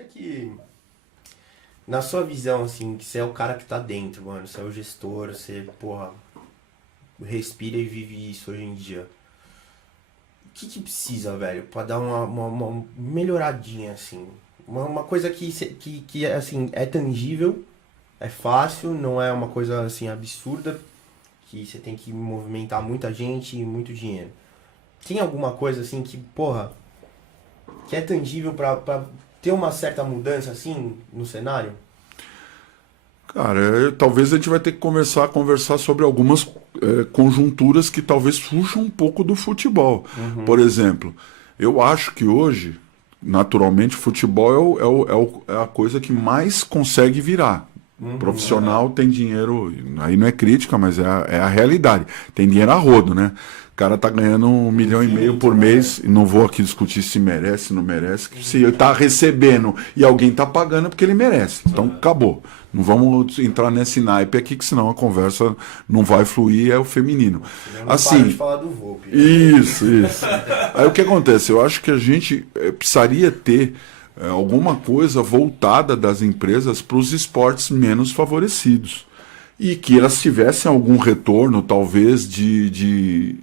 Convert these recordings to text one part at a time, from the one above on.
acha que, na sua visão, assim, que você é o cara que tá dentro, mano, você é o gestor, você, porra, respira e vive isso hoje em dia. O que precisa, velho, pra dar uma melhoradinha, assim? Uma coisa que, assim, é tangível, é fácil, não é uma coisa, assim, absurda, que você tem que movimentar muita gente e muito dinheiro. Tem alguma coisa, assim, que, porra, que é tangível pra ter uma certa mudança, assim, no cenário? Cara, talvez a gente vai ter que começar a conversar sobre algumas conjunturas que talvez fujam um pouco do futebol. Por exemplo, eu acho que hoje, naturalmente, futebol é a coisa que mais consegue virar. Profissional tem dinheiro, aí não é crítica, mas é a realidade. Tem dinheiro a rodo, né? O cara tá ganhando 1,5 milhão por mês, e não vou aqui discutir se merece, não merece. Se ele tá recebendo e alguém tá pagando é porque ele merece. Então acabou. Não vamos entrar nesse naipe aqui, que senão a conversa não vai fluir, é o feminino. Eu não Assim, paro de falar do Volpe. isso. Aí o que acontece? Eu acho que a gente precisaria ter alguma coisa voltada das empresas para os esportes menos favorecidos. E que elas tivessem algum retorno, talvez, de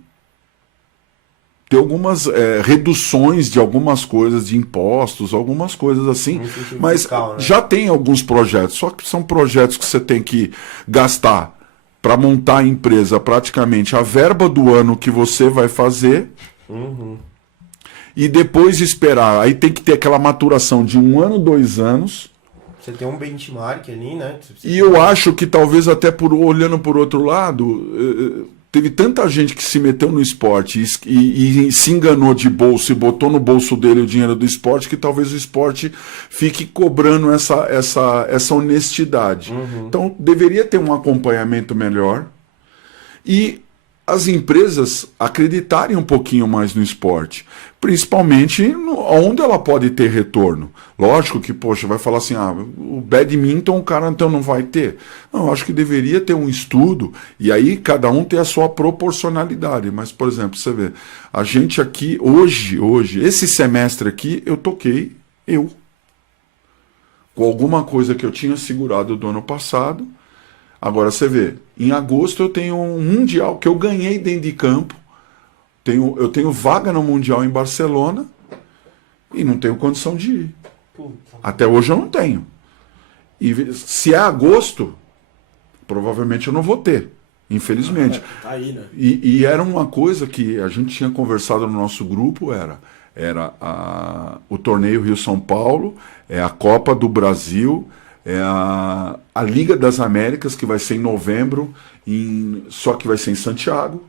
ter algumas reduções de algumas coisas, de impostos, algumas coisas assim. Mas fiscal, né? já tem alguns projetos, só que são projetos que você tem que gastar para montar a empresa praticamente a verba do ano que você vai fazer. E depois esperar. Aí tem que ter aquela maturação de 1 ano, 2 anos. Você tem um benchmark ali, né? E eu acho que talvez até olhando por outro lado, teve tanta gente que se meteu no esporte e se enganou de bolso e botou no bolso dele o dinheiro do esporte, que talvez o esporte fique cobrando essa honestidade. Então deveria ter um acompanhamento melhor e as empresas acreditarem um pouquinho mais no esporte, principalmente onde ela pode ter retorno. Lógico que, poxa, vai falar assim, o badminton o cara então não vai ter. Não, eu acho que deveria ter um estudo, e aí cada um tem a sua proporcionalidade. Mas, por exemplo, você vê, a gente aqui, hoje, esse semestre aqui, eu toquei, com alguma coisa que eu tinha segurado do ano passado. Agora você vê, em agosto eu tenho um Mundial que eu ganhei dentro de campo, eu tenho vaga no Mundial em Barcelona e não tenho condição de ir. Até hoje eu não tenho. E se é agosto, provavelmente eu não vou ter, infelizmente. Tá aí, né? E era uma coisa que a gente tinha conversado no nosso grupo, era o torneio Rio-São Paulo, a Copa do Brasil, a Liga das Américas, que vai ser em novembro, só que vai ser em Santiago.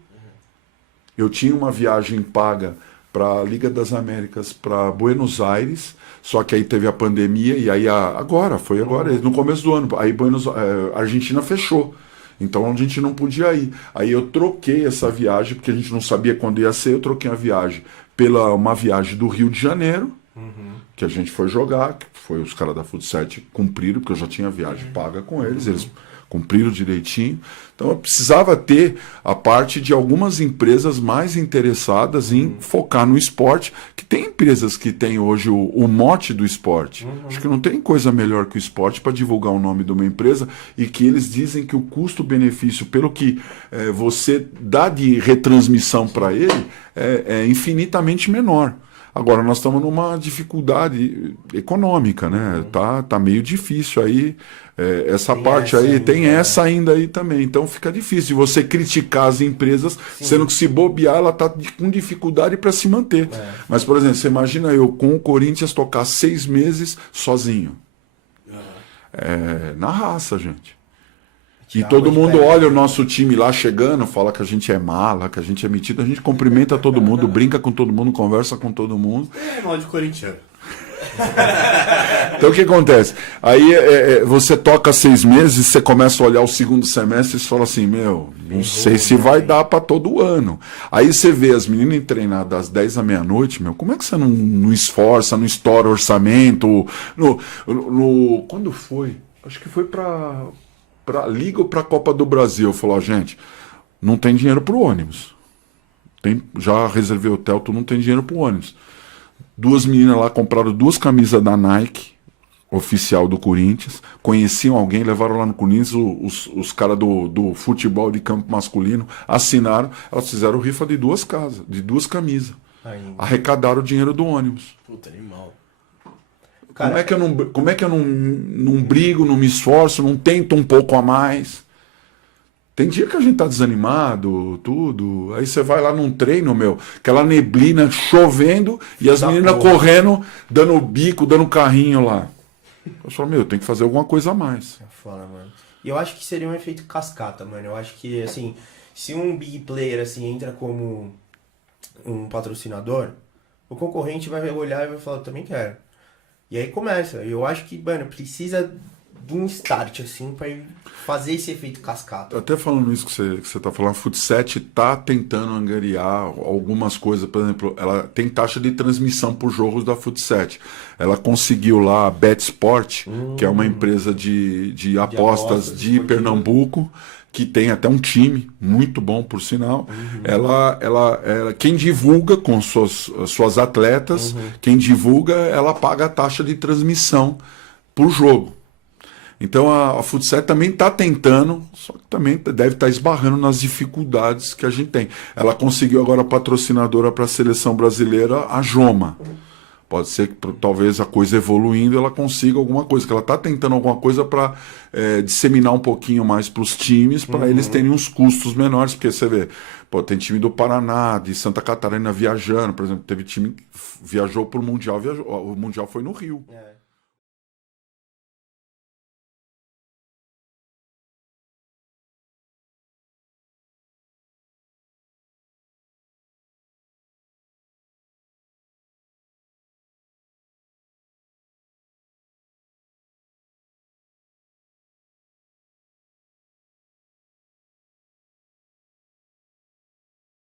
Eu tinha uma viagem paga para a Liga das Américas para Buenos Aires, só que aí teve a pandemia, e aí foi agora, no começo do ano, aí a Argentina fechou. Então a gente não podia ir. Aí eu troquei essa viagem, porque a gente não sabia quando ia ser, eu troquei a viagem pela uma viagem do Rio de Janeiro, que a gente foi jogar, que foi os caras da Futset cumpriram, porque eu já tinha viagem paga com eles cumpriram direitinho. Então eu precisava ter a parte de algumas empresas mais interessadas em focar no esporte, que tem empresas que têm hoje o mote do esporte. Acho que não tem coisa melhor que o esporte para divulgar o nome de uma empresa, e que eles dizem que o custo-benefício, pelo que você dá de retransmissão para ele, é infinitamente menor. Agora, nós estamos numa dificuldade econômica, né? Tá meio difícil aí, essa tem parte essa aí, ainda, tem essa ainda aí também. Então fica difícil você criticar as empresas, sendo que se bobear, ela está com dificuldade para se manter. Mas, por exemplo, você imagina eu com o Corinthians tocar 6 meses sozinho. Na raça, gente. E todo mundo olha o nosso time lá chegando, fala que a gente é mala, que a gente é metido, a gente cumprimenta todo mundo, brinca com todo mundo, conversa com todo mundo. É mal de corintiano. Então o que acontece? Aí você toca 6 meses, você começa a olhar o segundo semestre e você fala assim, não sei se vai dar para todo ano. Aí você vê as meninas treinar das 10 à meia-noite, como é que você não esforça, não estoura orçamento? Quando foi? Acho que foi para Liga ou para a Copa do Brasil. Falou, gente, não tem dinheiro para o ônibus. Já reservei hotel, tu não tem dinheiro para o ônibus. 2 meninas lá compraram 2 camisas da Nike, oficial do Corinthians, conheciam alguém, levaram lá no Corinthians, os caras do futebol de campo masculino assinaram, elas fizeram rifa de 2 casas, de 2 camisas, Ainda. arrecadaram o dinheiro do ônibus. Puta, animal. Como é que eu não brigo, não me esforço, não tento um pouco a mais? Tem dia que a gente tá desanimado, tudo. Aí você vai lá num treino, meu, aquela neblina chovendo e as meninas correndo, dando bico, dando carrinho lá. Eu falo, meu, tem que fazer alguma coisa a mais. É foda, mano. E eu acho que seria um efeito cascata, mano. Eu acho que, assim, se um big player, assim, entra como um patrocinador, o concorrente vai olhar e vai falar, eu também quero. E aí começa. Eu acho que, mano, precisa de um start, assim, pra fazer esse efeito cascata. Até falando isso que você tá falando, a Futset tá tentando angariar algumas coisas, por exemplo, ela tem taxa de transmissão por jogos da Futset. Ela conseguiu lá a Bet-Sport, que é uma empresa de apostas de Pernambuco, que tem até um time muito bom, por sinal. Ela, quem divulga com suas atletas, quem divulga, ela paga a taxa de transmissão por jogo. Então a Futset também está tentando, só que também deve estar esbarrando nas dificuldades que a gente tem. Ela conseguiu agora a patrocinadora para a seleção brasileira, a Joma. Pode ser que talvez a coisa evoluindo ela consiga alguma coisa, que ela está tentando alguma coisa para disseminar um pouquinho mais para os times, para eles terem uns custos menores, porque você vê, pô, tem time do Paraná, de Santa Catarina viajando, por exemplo, teve time que viajou para o Mundial, o Mundial foi no Rio.